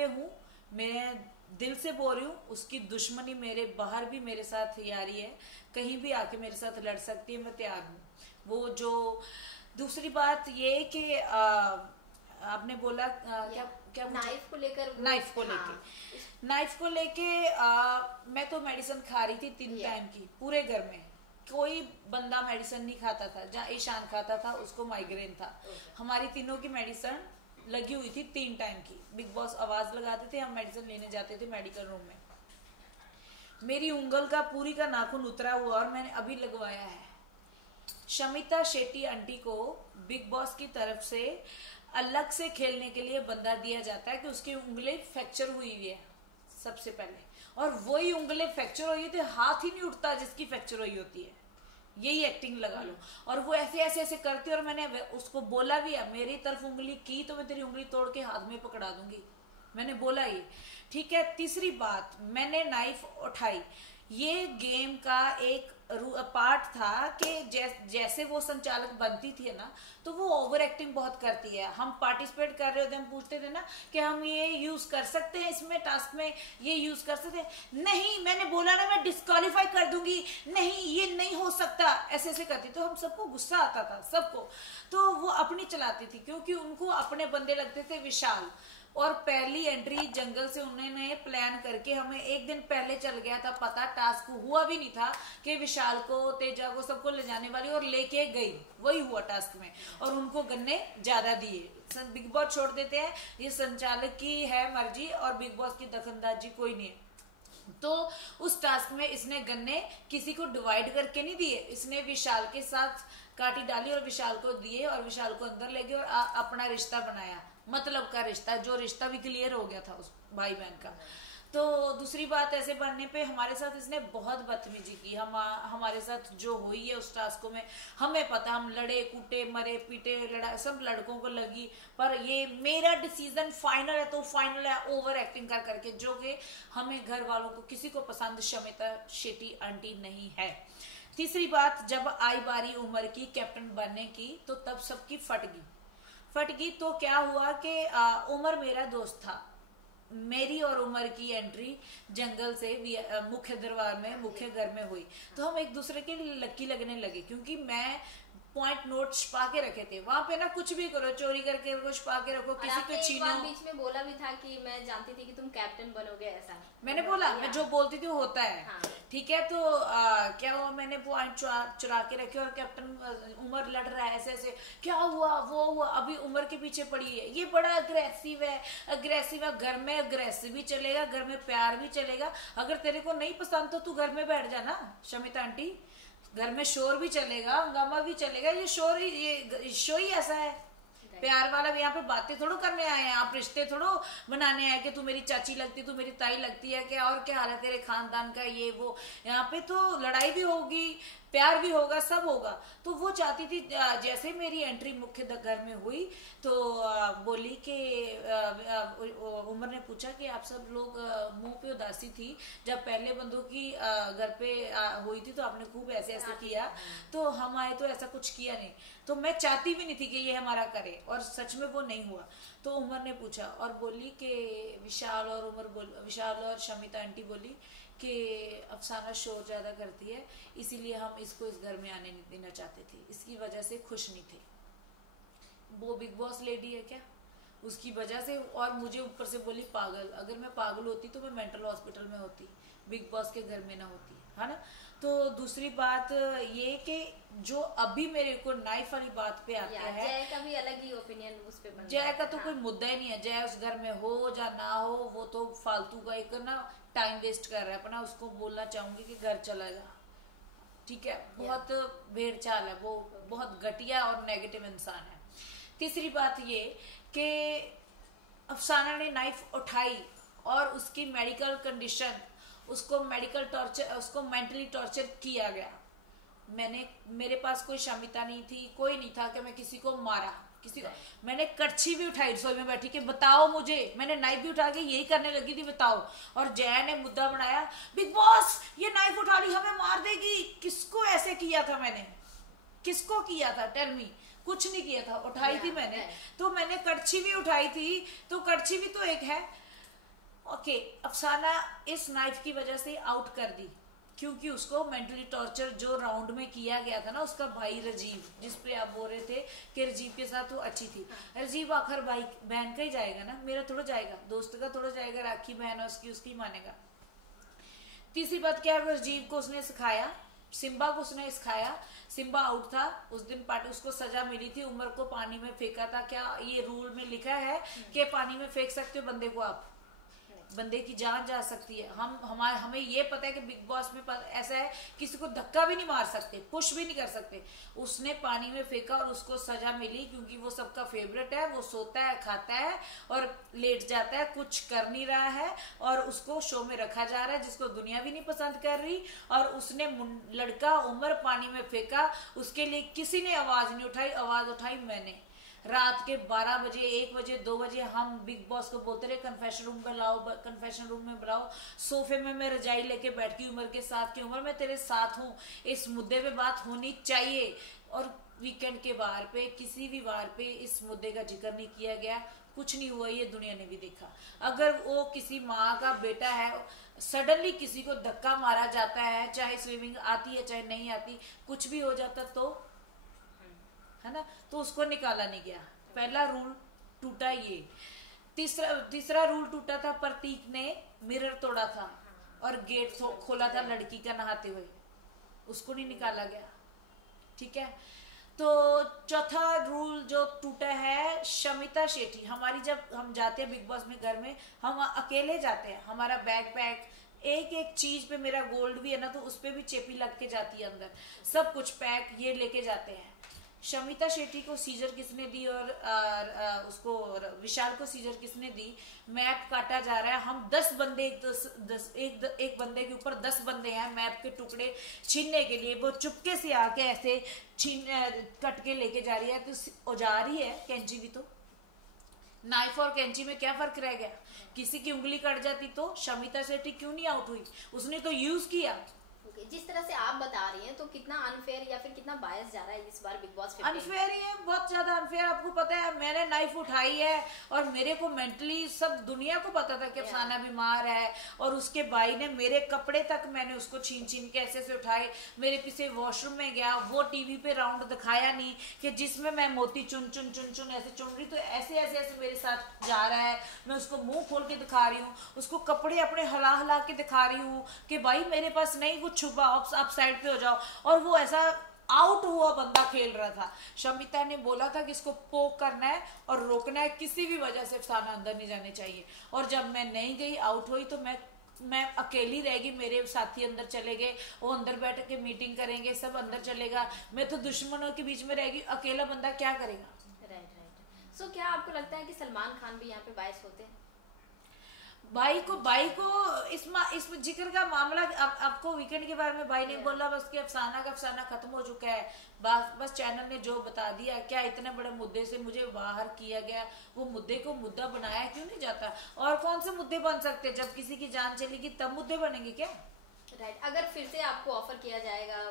हूँ, मैं दिल से बोल रही हूँ, उसकी दुश्मनी मेरे बाहर भी मेरे साथ यारी है, कहीं भी आके मेरे साथ लड़ सकती है, मैं तैयार हूँ। वो जो दूसरी बात ये कि आपने बोला क्या क्या नाइफ को लेकर, नाइफ को लेके, हाँ, नाइफ को लेके मैं तो मेडिसिन खा रही थी 3 टाइम की पूरे घर में। कोई बंदा मेडिसिन नहीं खाता था, जहाँ ईशान खाता था उसको माइग्रेन था। हमारी तीनों की मेडिसिन लगी हुई थी 3 टाइम की। बिग बॉस आवाज लगाते थे, हम मेडिसिन लेने जाते थे मेडिकल रूम में। मेरी उंगल का पूरी का नाखून उतरा हुआ और मैंने अभी लगवाया है। शमिता शेट्टी आंटी को बिग बॉस की तरफ से अलग से खेलने के लिए बंदा दिया जाता है कि उसकी उंगलें फ्रैक्चर हुई हुई है सबसे पहले, और वही उंगलें फ्रैक्चर हुई थी, हाथ ही नहीं उठता जिसकी फ्रैक्चर हुई होती है। यही एक्टिंग लगा लो। और वो ऐसे ऐसे ऐसे करती है, और मैंने उसको बोला भी है, मेरी तरफ उंगली की तो मैं तेरी उंगली तोड़ के हाथ में पकड़ा दूंगी, मैंने बोला ये। ठीक है। तीसरी बात, मैंने नाइफ उठाई, ये गेम का एक पार्ट था कि जैसे वो संचालक बनती थी ना, तो वो ओवर एक्टिंग बहुत करती है। हम पार्टिसिपेट कर रहे होते, हम पूछते थे ना कि हम ये यूज कर सकते हैं इसमें, टास्क में ये यूज कर सकते हैं, नहीं मैंने बोला ना मैं डिस्क्वालीफाई कर दूंगी, नहीं ये नहीं हो सकता, ऐसे ऐसे करती। तो हम सबको गुस्सा आता था, सबको। तो वो अपनी चलाती थी क्योंकि उनको अपने बंदे लगते थे विशाल। और पहली एंट्री जंगल से उन्होंने प्लान करके हमें एक दिन पहले चल गया था पता, टास्क हुआ भी नहीं था कि विशाल को, तेजा को, सबको ले जाने वाली, और लेके गई, वही हुआ टास्क में। और उनको गन्ने ज्यादा दिए। बिग बॉस छोड़ देते हैं, ये संचालक की है मर्जी और बिग बॉस की दखलंदाजी कोई नहीं है। तो उस टास्क में इसने गन्ने किसी को डिवाइड करके नहीं दिए, इसने विशाल के साथ काटी डाली और विशाल को दिए, और विशाल को अंदर ले गए और अपना रिश्ता बनाया, मतलब का रिश्ता, जो रिश्ता भी क्लियर हो गया था उस भाई बहन का। तो दूसरी बात, ऐसे बनने पे हमारे साथ इसने बहुत बदतमीजी की। हमारे साथ जो हुई है उस टास्क में हमें पता, हम लड़े कूटे, मरे पीटे, लड़ा, सब लड़कों को लगी। पर ये मेरा डिसीजन फाइनल है तो फाइनल है, ओवर एक्टिंग कर करके, जो कि हमें घर वालों को किसी को पसंद शमिता शेट्टी आंटी नहीं है। तीसरी बात, जब आई बारी उमर की कैप्टन बनने की, तो तब सबकी फट गई। तो क्या हुआ कि उमर मेरा दोस्त था, मेरी और उमर की एंट्री जंगल से मुख्य दरबार में, मुख्य घर में हुई, तो हम एक दूसरे के लक्की लगने लगे, क्योंकि मैं पॉइंट नोट छुपा के रखे थे वहां पे ना, कुछ भी करो, चोरी करके रखो, छुपा के रखो, किसी को छीनो। बीच में बोला भी था कि मैं जानती थी कि तुम कैप्टन बनोगे, ऐसा मैंने बोला, मैं जो बोलती थी वो होता है। हाँ। ठीक है। तो क्या हुआ, मैंने पॉइंट चुरा के रखे, और कैप्टन उमर लड़ रहा है ऐसे ऐसे, क्या हुआ वो हुआ, अभी उमर के पीछे पड़ी है, ये बड़ा अग्रेसिव है। घर में अग्रेसिव भी चलेगा, घर में प्यार भी चलेगा। अगर तेरे को नहीं पसंद तो तू घर में बैठ जाना शमिता आंटी, घर में शोर भी चलेगा, हंगामा भी चलेगा। ये शोर ही, ये शो ही ऐसा है प्यार वाला। यहाँ पे बातें थोड़ो करने आए हैं, आप रिश्ते थोड़ो बनाने आए कि तू मेरी चाची लगती, तू मेरी ताई लगती है क्या, और क्या हाल है तेरे खानदान का, ये वो। यहाँ पे तो लड़ाई भी होगी, प्यार भी होगा, सब होगा। तो वो चाहती थी, जैसे मेरी एंट्री मुख्य घर में हुई तो बोली कि उमर ने पूछा कि आप सब लोग मुंह पे उदासी थी, जब पहले बंदों की घर पे हुई थी तो आपने खूब ऐसे ऐसे किया, तो हम आए तो ऐसा कुछ किया नहीं। तो मैं चाहती भी नहीं थी कि ये हमारा करे, और सच में वो नहीं हुआ। तो उमर ने पूछा और बोली कि विशाल और शमिता आंटी बोली कि अफसाना शोर ज्यादा करती है, इसीलिए हम इसको इस घर में आने नहीं देना चाहते थे, इसकी वजह से खुश नहीं थे। वो बिग बॉस लेडी है क्या, उसकी वजह से। और मुझे ऊपर से बोली पागल। अगर मैं पागल होती तो मैं मेंटल हॉस्पिटल में होती, बिग बॉस के घर में ना होती, है ना। तो दूसरी बात ये कि जो अभी मेरे को नाइफ वाली बात पे आता है, जय का भी अलग ही ओपिनियन उस पे बनता जय का तो हाँ। कोई मुद्दा ही नहीं है, जय उस घर में हो या ना हो, वो तो फालतू का एक ना टाइम वेस्ट कर रहा है अपना। उसको बोलना चाहूंगी कि घर चला जा, ठीक है। बहुत भेड़ चाल है वो, बहुत घटिया और नेगेटिव इंसान है। तीसरी बात ये कि अफसाना ने नाइफ उठाई और उसकी मेडिकल कंडीशन, उसको मेडिकल टॉर्चर, उसको मेंटली टॉर्चर किया गया। मेरे पास कोई शमिता नहीं थी, कोई नहीं था कि मैं किसी को मारा, किसी को। मैंने कड़छी भी उठाई रसोई में बैठी कि बताओ मुझे, मैंने नाइफ भी उठा के यही करने लगी थी, बताओ। और जया ने मुद्दा बनाया, बिग बॉस ये नाइफ उठा ली, हमें मार देगी। किसको ऐसे किया था मैंने, किसको किया था, टेल मी। कुछ नहीं किया था, उठाई थी मैंने। तो मैंने कड़छी भी उठाई थी, तो कड़छी भी तो एक है। ओके, अफसाना इस नाइफ की वजह से आउट कर दी क्योंकि उसको मेंटली टॉर्चर जो राउंड में किया गया था ना, उसका भाई राजीव, जिस पे आप बोल रहे थे कि राजीव के साथ वो अच्छी थी, राजीव आखिर भाई बहन का ही जाएगा ना, मेरा थोड़ा जाएगा, दोस्त का थोड़ा जाएगा, राखी बहन है उसकी, उसकी मानेगा। तीसरी बात क्या है, राजीव को उसने सिखाया, सिम्बा को उसने सिखाया, सिम्बा आउट था उस दिन, पार्टी उसको सजा मिली थी, उमर को पानी में फेंका था। क्या ये रूल में लिखा है कि पानी में फेंक सकते हो बंदे को आप? बंदे की जान जा सकती है। हमें ये पता है कि बिग बॉस में ऐसा है, किसी को धक्का भी नहीं मार सकते, पुश भी नहीं कर सकते। उसने पानी में फेंका और उसको सजा मिली क्योंकि वो सबका फेवरेट है, वो सोता है, खाता है और लेट जाता है, कुछ कर नहीं रहा है और उसको शो में रखा जा रहा है, जिसको दुनिया भी नहीं पसंद कर रही। और उसने लड़का उमर पानी में फेंका, उसके लिए किसी ने आवाज नहीं उठाई, आवाज उठाई मैंने। रात के 12 बजे, 1 बजे, 2 बजे हम बिग बॉस को बोलते रहे कन्फेशन रूम में लाओ, कन्फेशन रूम में बुलाओ। सोफे में मैं रजाई लेके बैठ की उमर के साथ की, उमर मैं तेरे साथ हूँ, इस मुद्दे पे बात होनी चाहिए। और वीकेंड के वार पे, किसी भी वार पे इस मुद्दे का जिक्र नहीं किया गया, कुछ नहीं हुआ, ये दुनिया ने भी देखा। अगर वो किसी माँ का बेटा है, सडनली किसी को धक्का मारा जाता है, चाहे स्विमिंग आती है चाहे नहीं आती, कुछ भी हो जाता तो है ना, तो उसको निकाला नहीं गया। पहला रूल टूटा ये। तीसरा रूल टूटा था, प्रतीक ने मिरर तोड़ा था और गेट खोला था लड़की का नहाते हुए, उसको नहीं निकाला गया। ठीक है, तो चौथा रूल जो टूटा है, शमिता शेट्टी हमारी, जब हम जाते हैं बिग बॉस में, घर में हम अकेले जाते हैं, हमारा बैग पैक, एक एक चीज पे, मेरा गोल्ड भी है ना, तो उस पे भी चेपी लग के जाती है अंदर, सब कुछ पैक ये लेके जाते हैं। शमिता शेट्टी को सीजर किसने दी और उसको विशाल को सीजर किसने दी? मैप काटा जा रहा है, हम 10 बंदे, एक बंदे के ऊपर 10 बंदे हैं मैप के टुकड़े छीनने के लिए। वो चुपके से आके ऐसे कट के लेके जा रही है, तो औजार ही है, कैंची भी तो। नाइफ और कैंची में क्या फर्क रह गया? किसी की उंगली कट जाती तो शमिता शेट्टी क्यों नहीं आउट हुई? उसने तो यूज किया। जिस तरह से आप बता रही हैं, तो कितना अनफेयर या फिर कितना बायस जा रहा है इस बार बिग बॉस 15? अनफेयर ही है, बहुत ज्यादा अनफेयर। आपको पता है मैंने नाइफ उठाई है और मेरे को मेंटली सब दुनिया को पता था कि अफसाना बीमार है, और उसके भाई ने मेरे कपड़े तक, मैंने उसको छीन छीन के ऐसे से उठाए, मेरे पीछे वॉशरूम में गया, वो टीवी पे राउंड दिखाया नहीं कि जिसमें मैं मोती चुन चुन चुन चुन ऐसे चुन रही, तो ऐसे ऐसे ऐसे मेरे साथ जा रहा है, मैं उसको मुंह खोल के दिखा रही हूँ, उसको कपड़े अपने हला हला के दिखा रही हूँ कि भाई मेरे पास नहीं कुछ छुपा, आप साइड पे हो जाओ। और वो ऐसा आउट हुआ बंदा खेल रहा था। शमिता ने बोला था कि इसको पोक करना है और रोकना है, किसी भी वजह से अफसाना अंदर नहीं जाने चाहिए। और जब मैं नहीं गई, आउट हुई, तो मैं अकेली रहेगी, मेरे साथी अंदर चले गए, वो अंदर बैठ के मीटिंग करेंगे, सब अंदर चलेगा, मैं तो दुश्मनों के बीच में रहेगी, अकेला बंदा क्या करेगा? राइट। सो क्या आपको लगता है कि सलमान खान भी यहाँ पे बायस होते हैं? भाई को इस जिक्र का मामला, आपको वीकेंड के बारे में भाई नहीं बोला, बस कि अफसाना खत्म हो चुका है, बस चैनल ने जो बता दिया। क्या इतने बड़े मुद्दे से मुझे बाहर किया गया, वो मुद्दे को मुद्दा बनाया क्यों नहीं जाता? और कौन से मुद्दे बन सकते? जब किसी की जान चलेगी तब मुद्दे बनेंगे क्या? राइट। अगर फिर से आपको ऑफर किया जाएगा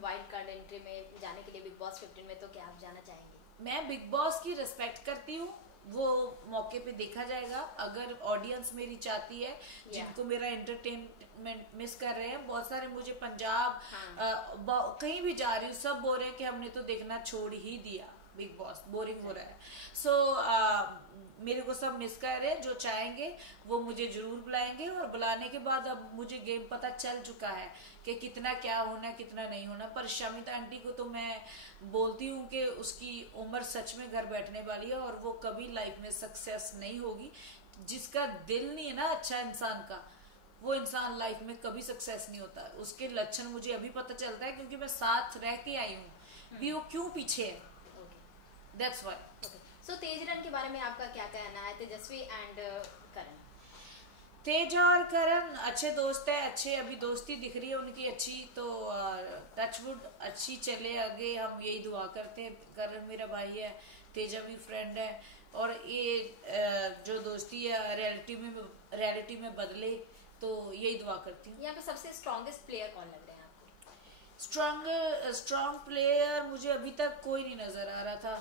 वाइल्ड कार्ड एंट्री में जाने के लिए बिग बॉस 15 में, तो क्या आप जाना चाहेंगे? मैं बिग बॉस की रिस्पेक्ट करती हूँ, वो मौके पे देखा जाएगा। अगर ऑडियंस मेरी चाहती है, जिनको मेरा एंटरटेनमेंट मिस कर रहे हैं, बहुत सारे मुझे पंजाब कहीं भी जा रही हूँ, सब बोल रहे हैं कि हमने तो देखना छोड़ ही दिया, बिग बॉस बोरिंग हो रहा है। सो मेरे को सब मिस कर रहे हैं। जो चाहेंगे वो मुझे जरूर बुलाएंगे, और बुलाने के बाद अब मुझे गेम पता चल चुका है कि कितना क्या होना कितना नहीं होना। पर शमिता आंटी को तो मैं बोलती हूँ कि उसकी उम्र सच में घर बैठने वाली है, और वो कभी लाइफ में सक्सेस नहीं होगी। जिसका दिल नहीं है ना अच्छा इंसान का, वो इंसान लाइफ में कभी सक्सेस नहीं होता। उसके लक्षण मुझे अभी पता चलता है, क्योंकि मैं साथ रह के आई हूँ भी, वो क्यों पीछे है। That's why. सो तेजरन के बारे में आपका क्या कहना है? तेजस्वी एंड करण। तेज और करण अच्छे दोस्त है, अच्छे अभी दोस्ती दिख रही है उनकी अच्छी, तो टचवुड अच्छी चले आगे, हम यही दुआ करते हैं। करण मेरा भाई है, तेजा भी फ्रेंड है, और ये जो दोस्ती है रियलिटी में बदले, तो यही दुआ करती हूँ। यहाँ पे सबसे स्ट्रॉन्गेस्ट प्लेयर कौन लग रहे हैं आपको? स्ट्रॉन्ग प्लेयर मुझे अभी तक कोई नहीं नजर आ रहा था।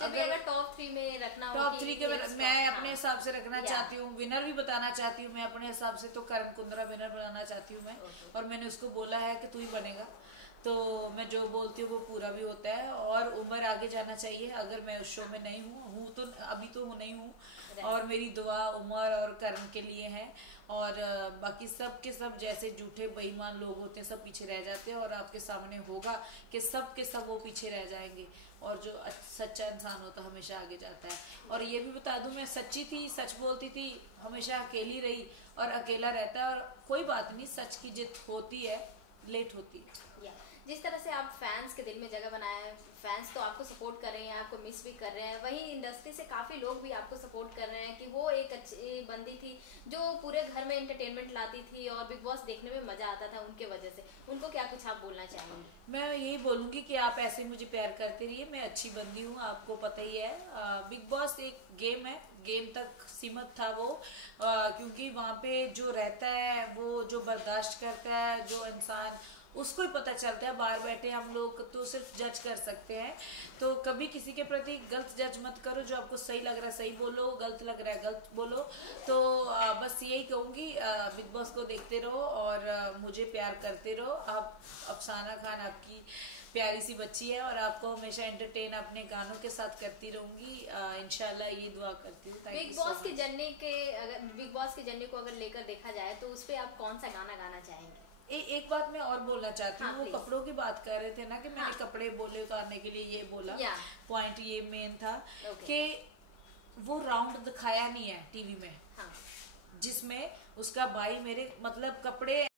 अगर टॉप 3 में रखना हो, टॉप 3 के मैं अपने हाँ, हिसाब से रखना चाहती हूँ, विनर भी बताना चाहती हूँ मैं अपने हिसाब से, तो करण कुंद्रा विनर बनाना चाहती हूँ मैं। और मैंने उसको बोला है कि तू ही बनेगा, तो मैं जो बोलती हूँ वो पूरा भी होता है। और उम्र आगे जाना चाहिए, अगर मैं उस शो में नहीं हूँ तो अभी तो नहीं हूँ, और मेरी दुआ उमर और करण के लिए है। और बाकी सब के सब जैसे झूठे बेईमान लोग होते हैं सब पीछे रह जाते हैं, और आपके सामने होगा कि सब के सब वो पीछे रह जाएंगे, और जो सच्चा इंसान होता है हमेशा आगे जाता है। और ये भी बता दूं, मैं सच्ची थी, सच बोलती थी, हमेशा अकेली रही और अकेला रहता है। और कोई बात नहीं, सच की जिद होती है, लेट होती है। जिस तरह से आप फैंस के दिल में जगह बनाए, फैंस तो आपको सपोर्ट कर रहे हैं, आपको मिस भी कर रहे हैं, वहीं इंडस्ट्री से काफ़ी लोग भी आपको सपोर्ट कर रहे हैं कि वो एक अच्छी बंदी थी जो पूरे घर में एंटरटेनमेंट लाती थी और बिग बॉस देखने में मज़ा आता था उनके वजह से, उनको क्या कुछ आप बोलना चाहेंगे? मैं यही बोलूँगी कि आप ऐसे मुझे प्यार करते रहिए, मैं अच्छी बंदी हूँ, आपको पता ही है। बिग बॉस एक गेम है, गेम तक सीमित था वो, क्योंकि वहाँ पे जो रहता है, वो जो बर्दाश्त करता है, जो इंसान, उसको ही पता चलता है। बाहर बैठे हम लोग तो सिर्फ जज कर सकते हैं, तो कभी किसी के प्रति गलत जज मत करो। जो आपको सही लग रहा है सही बोलो, गलत लग रहा है गलत बोलो। तो बस यही कहूँगी, बिग बॉस को देखते रहो और मुझे प्यार करते रहो। आप, अफसाना खान आपकी प्यारी सी बच्ची है, और आपको हमेशा एंटरटेन अपने गानों के साथ करती रहूंगी, इंशाल्लाह ये दुआ करती हूँ। बिग बॉस के जर्नी के, अगर बिग बॉस के जर्नी को अगर लेकर देखा जाए तो उस पर आप कौन सा गाना गाना चाहेंगे? एक बात मैं और बोलना चाहती हूँ। हाँ, वो कपड़ों की बात कर रहे थे ना, कि मैंने हाँ, कपड़े बोले उतारने के लिए ये बोला, पॉइंट ये मेन था कि वो राउंड दिखाया नहीं है टीवी में, हाँ, जिसमें उसका भाई मेरे मतलब कपड़े